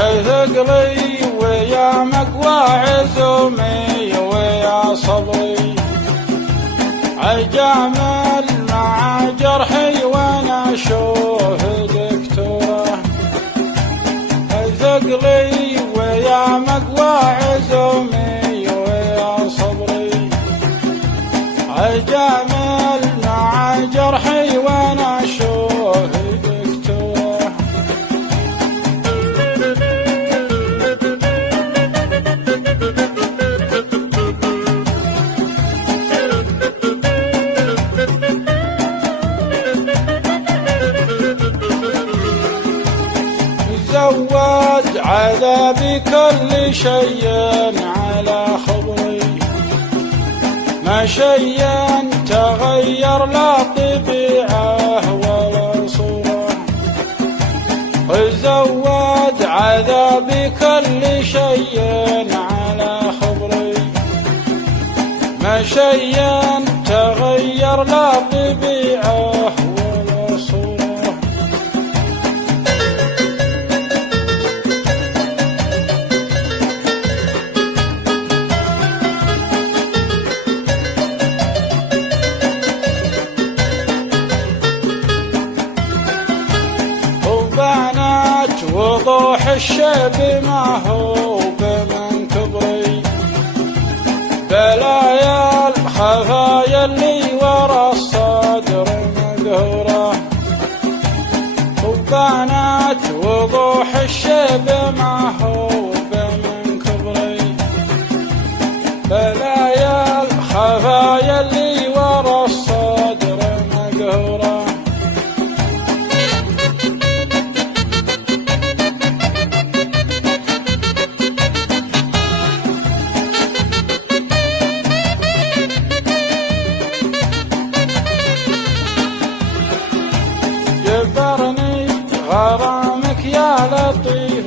يا ثقلي ويا مقوى عزومي ويا صبري، عجامل مع جرحي وانا اشوف دكتوره. ثقلي ويا مقوى عزومي ويا صبري، عجامل مع جرحي وانا اشوف دكتوره. زود عذابي كل شيء على خبري، ما شيء تغير لا طبيعه ولا صورة. زود عذابي كل شيء على خبري، ما شيء تغير لا طبيعه ولا صورة. بانت وضوح الشيب ما هو بمن كبري، بلايا الخفايا اللي ورا الصدر مقهورة. وبانت وضوح الشيب ما هو بمن كبري، بلايا الخفايا اللي ورا الصدر مقهورة. جبرني غرامك يا لطيف